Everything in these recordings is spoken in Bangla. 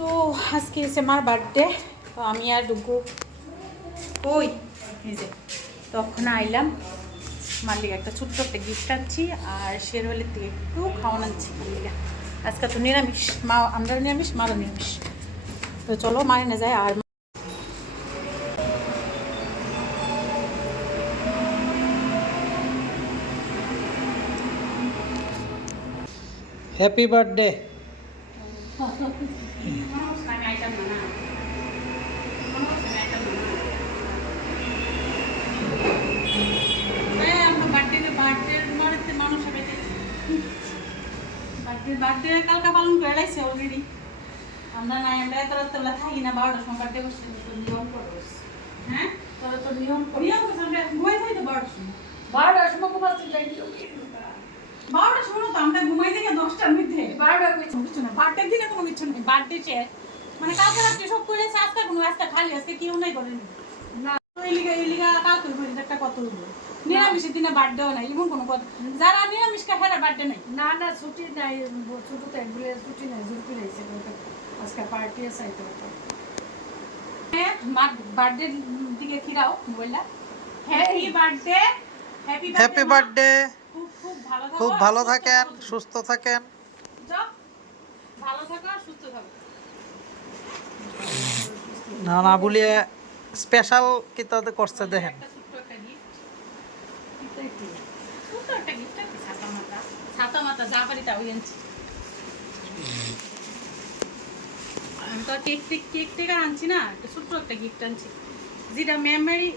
তো আজকে এসে মার বার্থডে, তো আমি আর ডুগু কই এই যে তখন আইলাম। মালিক একটা ছোট্ট একটা গিফট আনছি আর শেরওয়ালের থেকে একটু খাওয়ান আনছি মালিকা। আজকে তো নিরামিষ, মা আমরা নিরামিষ, মারও নিরামিষ। তো চলো মারে না যায়। আর হ্যাপি বার্থডে। বার্থডে কালকে পালন করে লাইছে অলরেডি। আমরা নাই, আমরা এত রাত্রে থাকি না, 12টার সময় বার্থডে করছি। নিয়ম করবো, হ্যাঁ তোরা তো নিয়ম নিয়ম করছি। আমরা ঘুমাই থাকি তো 12টার সময়, 12টার সময় ঘুমাতে যাই। 12টার সময় তো আমরা ঘুমাই থাকি 10টার মধ্যে। 12টার কিছু না, বার্থডের দিনে কোনো কিছু নেই। বার্থডে শেষ মানে কালকে রাত্রে সব করে আজকে কোনো আজকে খালি আজকে কেউ নাই করেন না। এলিগা কালকে একটা কত হইব নিরামিষের দিনে বার্থডেও নাই, এমন কোনো কথা। যারা নিরামিষ খায় তারা বার্থডে নাই। না না ছুটি নাই, ছোট তো একগুলো ছুটি নাই, জুরপি রয়েছে আজকে পার্টি আছে। বার্থডের দিকে ফিরাও বললা। Happy birthday, happy birthday. খুব ভালো থাকেন, সুস্থ থাকেন। ভালো থাকো আর সুস্থ থাকো। না না বলিয়ে স্পেশাল কি তাতে করছে দেখেন। আমি তো কেক আনছি না, ছোট্ট একটা গিফট আনছি, যেটা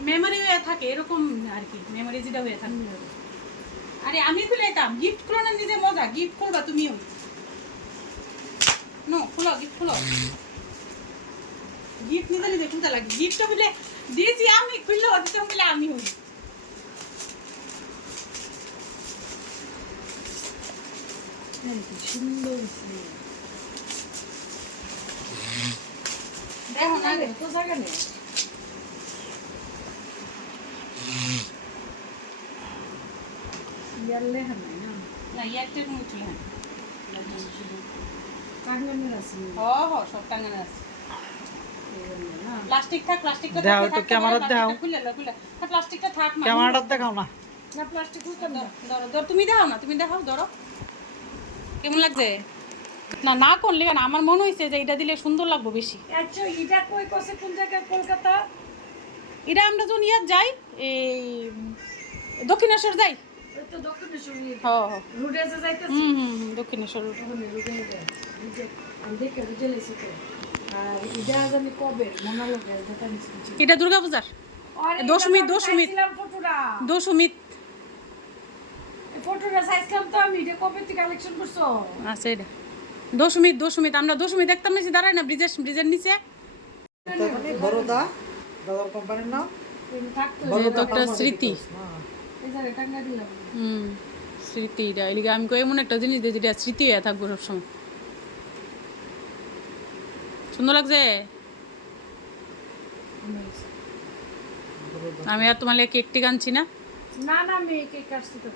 মেমোরি হয়ে থাকে এরকম আর কি। মেমোরি যেটা হয়ে থাকে। আরে আমি খুলাইতাম, গিফট খুলো না, নিজে মজা। গিফট খুলবা তুমিও। নো খুলো, গিফট খুলো। গিফট নিতে নিতে খুলতে লাগে। গিফটটা বলে দিয়েছি আমি, খুললে দিতে বলে আমি হই। সুন্দর দেখো না তো জায়গা নেই। ইয়ারলে হ্যাঁ না না, ইয়ারটা কোনো কিছু না। কাঙ্গানের আছে সব টাঙ্গানো আছে। প্লাস্টিক থাক, প্লাস্টিকটা দাও একটু ক্যামেরা দাও। খুলে প্লাস্টিকটা থাক। ক্যামেরাটা দেখাও না। না প্লাস্টিক খুলতাম না। ধরো তুমি দেখাও না, তুমি দেখাও, ধরো কেমন লাগছে। না না করলে কেন, আমার মনে হয়েছে যে এটা দিলে সুন্দর লাগবে বেশি। আচ্ছা এটা কই কসে কোন জায়গায়? কলকাতা। এটা আমরা যখন ইয়ার যাই, এই দক্ষিণেশ্বর যাই। এই তো দক্ষিণেশ্বর রোডে যে যাইতেছি। দক্ষিণেশ্বর রোড। ওখানে রোডে যে আমি দেখে রোডে লেছি তো। আর এটা জানি কবে মনে লাগে এটা নিশ্চিত। এটা দুর্গাপূজার দশমী ফটোটা সাইজলাম তো আমি। এটা কবে থেকে কালেকশন করছো? আচ্ছা, এটা দশমী আমরা দশমী দেখতাম না, দাঁড়ায় না ব্রিজের নিচে। বড়দা দাদার কোম্পানির নাম এটা একটা স্মৃতি। এই যে টাঙ্গা দিলাম। স্মৃতি এটা এলিগে আমি কই এমন একটা জিনিস দিয়ে যেটা স্মৃতি হয়ে থাকবো সবসময়। সুন্দর লাগছে। আমি আর তোমার কেক টেক আনছি না। না না আমি কেক কাটছি তো।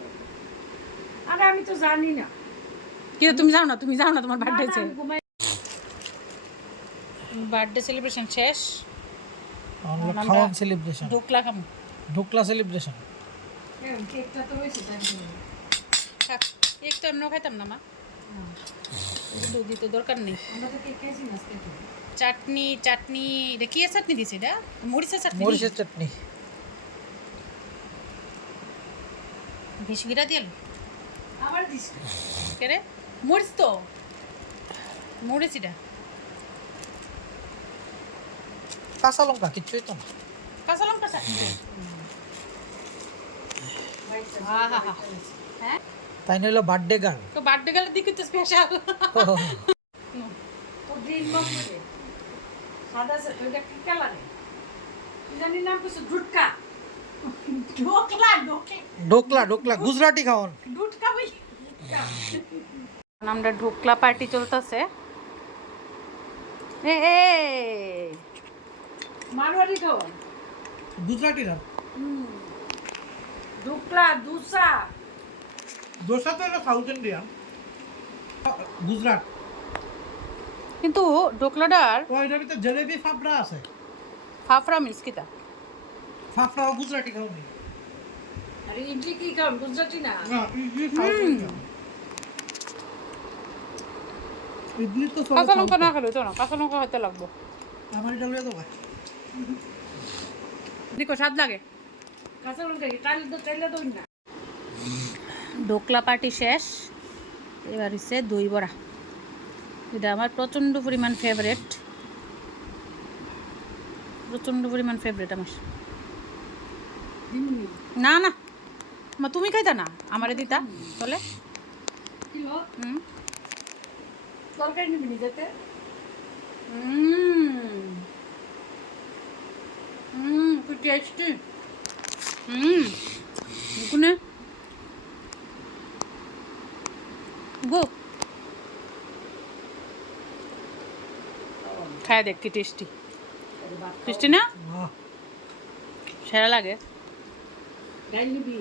আরে আমি তো জানি না। কি তুমি যাও না তোমার বার্থডে আছে। বার্থডে সেলিব্রেশন শেষ। খাওয়ান সেলিব্রেশন, ঢোকলা সেলিব্রেশন। কেকটা তো হয়েছে কেকটা অন্য খাইতাম না মা, দুধ দিতে দরকার নেই। আমরা তো কেক খাইছি না আজকে। চাটনি এটা কি চাটনি দিছে? এটা মরিচের চাটনি। বেশি গিরা দিয়ে আবার দিস কে রে? মরিচ তো মরিচ। এটা কাঁচা লঙ্কা কিচ্ছুই তো না। কাঁচা লঙ্কা চাটনি। হ্যাঁ তাই নইলো বার্থডে গার্ল। তো বার্থডে গেলে দিকে তো স্পেশাল। তো গ্রিন বক্স করে সাদা আছে তো। এটা কি কালারে জানি নাম কিছু ঢুটকা। ঢোকলা গুজরাটি খাওয়ান। আমরা ঢোকলা পার্টি চলতেছে। মারওয়াড়ি খাওয়ান, গুজরাটি না। ঢোকলা দোসা তো এটা সাউথ ইন্ডিয়ান, গুজরাট। কিন্তু ঢোকলাটার ওইটার ভিতরে জলেবি ফাফড়া আছে। ফাফড়া মিস কিতা ফাফড়াও গুজরাটি খাওনি। আর ইডলি কি খান গুজরাটি না? ইডলি তো কাঁচা লঙ্কা না খেলে তো না, কাঁচা লঙ্কা হয়তো লাগবো। আমার এটা লয়ে দাও। দেখো স্বাদ লাগে। কাঁচা লঙ্কা কি চাইলে দই না? ঢোকলা পার্টি শেষ, এবার হচ্ছে দই বড়া। এটা আমার প্রচণ্ড পরিমাণ ফেভারেট, প্রচণ্ড পরিমাণ ফেভারেট আমার। দিমনি না না মা তুমি খাইতা না, আমারে দিতা বলে। কিলো হুম তরকারি নিবি নি যেতে? কি টেস্টি। কোনে গো খায় দেখ কি টেস্টি, টেস্টি না? সেরা লাগে। ডাইল নিবি?